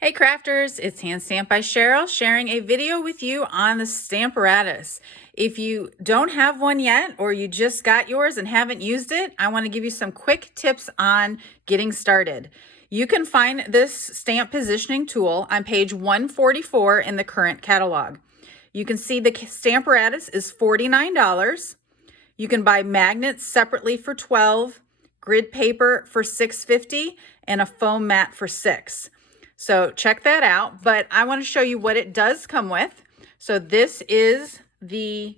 Hey crafters, it's Hand Stamp by Cheryl sharing a video with you on the Stamparatus. If you don't have one yet or you just got yours and haven't used it, I want to give you some quick tips on getting started. You can find this stamp positioning tool on page 144 in the current catalog. You can see the Stamparatus is $49. You can buy magnets separately for $12, grid paper for $6.50, and a foam mat for $6. So check that out, but I want to show you what it does come with. So this is the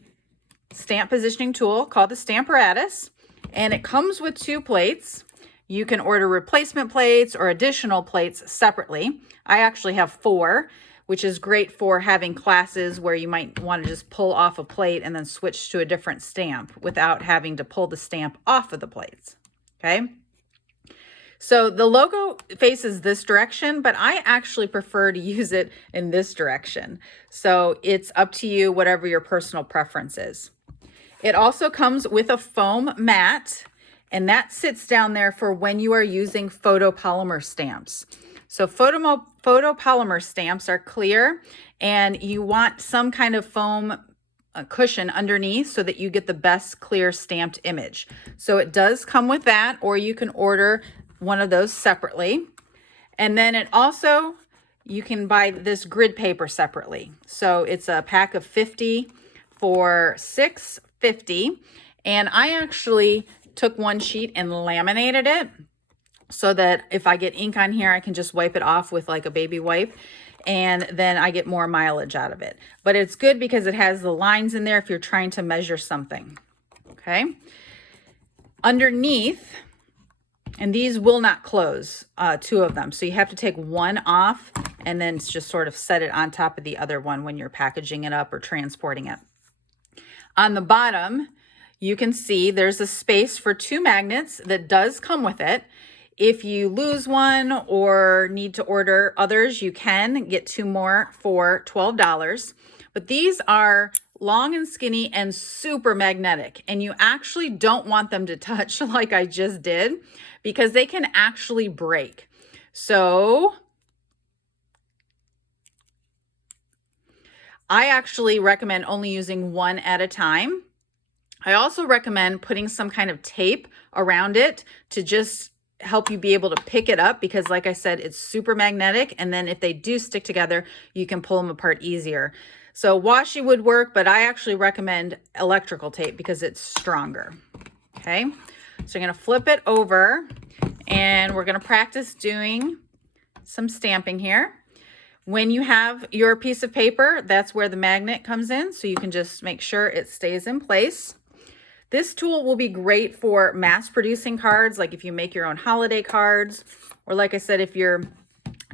stamp positioning tool called the Stamparatus, and it comes with 2 plates. You can order replacement plates or additional plates separately. I actually have 4, which is great for having classes where you might want to just pull off a plate and then switch to a different stamp without having to pull the stamp off of the plates, okay? So the logo faces this direction, but I actually prefer to use it in this direction. So it's up to you, whatever your personal preference is. It also comes with a foam mat, and that sits down there for when you are using photopolymer stamps. So photopolymer stamps are clear, and you want some kind of foam cushion underneath so that you get the best clear stamped image. So it does come with that, or you can order one of those separately. And then it also, you can buy this grid paper separately. So it's a pack of 50 for $6.50. And I actually took one sheet and laminated it so that if I get ink on here, I can just wipe it off with like a baby wipe, and then I get more mileage out of it. But it's good because it has the lines in there if you're trying to measure something, okay? Underneath, and these will not close, 2 of them. So you have to take one off and then just sort of set it on top of the other one when you're packaging it up or transporting it. On the bottom, you can see there's a space for 2 magnets that does come with it. If you lose one or need to order others, you can get 2 more for $12. But these are long and skinny and super magnetic, and you actually don't want them to touch like I just did because they can actually break. So I actually recommend only using one at a time. I also recommend putting some kind of tape around it to just help you be able to pick it up because, like I said, it's super magnetic, and then if they do stick together, you can pull them apart easier. So washi would work, but I actually recommend electrical tape because it's stronger, okay? So I'm gonna flip it over, and we're gonna practice doing some stamping here. When you have your piece of paper, that's where the magnet comes in, so you can just make sure it stays in place. This tool will be great for mass producing cards, like if you make your own holiday cards, or like I said, if you're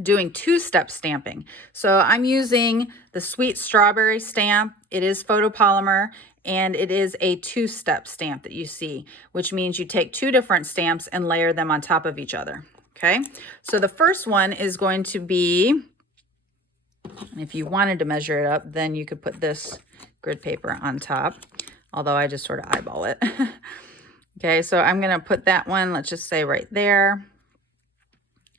doing 2-step stamping. So I'm using the Sweet Strawberry stamp. It is photopolymer, and it is a 2-step stamp that you see, which means you take 2 different stamps and layer them on top of each other, okay? So the first one is going to be, and if you wanted to measure it up, then you could put this grid paper on top, although I just sort of eyeball it. Okay, so I'm gonna put that one, let's just say right there.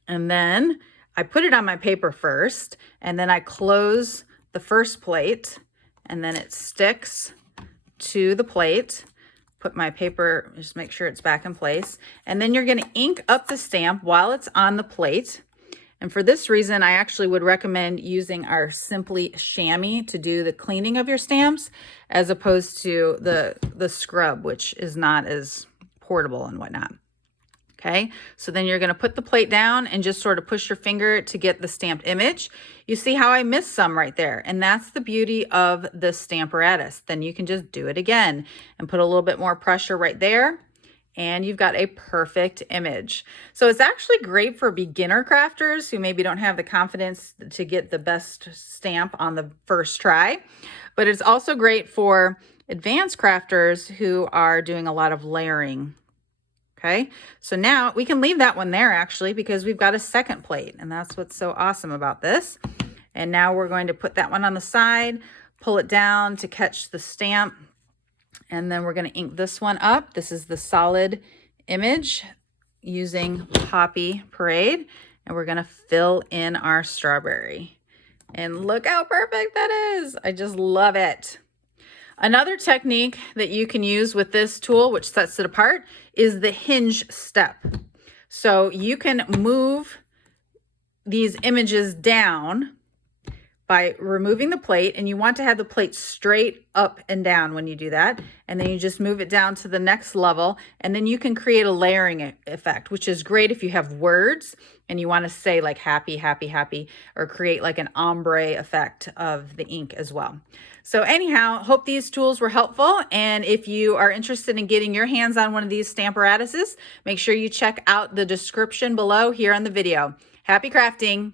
And then I put it on my paper first, and then I close the first plate, and then it sticks to the plate. Put my paper, just make sure it's back in place. And then you're gonna ink up the stamp while it's on the plate. And for this reason, I actually would recommend using our Simply Chamois to do the cleaning of your stamps, as opposed to the scrub, which is not as portable and whatnot. Okay, so then you're going to put the plate down and just sort of push your finger to get the stamped image. You see how I missed some right there, and that's the beauty of the Stamparatus. Then you can just do it again and put a little bit more pressure right there, and you've got a perfect image. So it's actually great for beginner crafters who maybe don't have the confidence to get the best stamp on the first try, but it's also great for advanced crafters who are doing a lot of layering. Okay, so now we can leave that one there actually because we've got a second plate, and that's what's so awesome about this. And now we're going to put that one on the side, pull it down to catch the stamp, and then we're going to ink this one up. This is the solid image using Poppy Parade, and we're gonna fill in our strawberry. And look how perfect that is. I just love it. Another technique that you can use with this tool, which sets it apart, is the hinge step. So you can move these images down by removing the plate, and you want to have the plate straight up and down when you do that. And then you just move it down to the next level, and then you can create a layering effect, which is great if you have words and you want to say like happy, happy, happy, or create like an ombre effect of the ink as well. So anyhow, hope these tools were helpful. And if you are interested in getting your hands on one of these Stamparatuses, make sure you check out the description below here on the video. Happy crafting!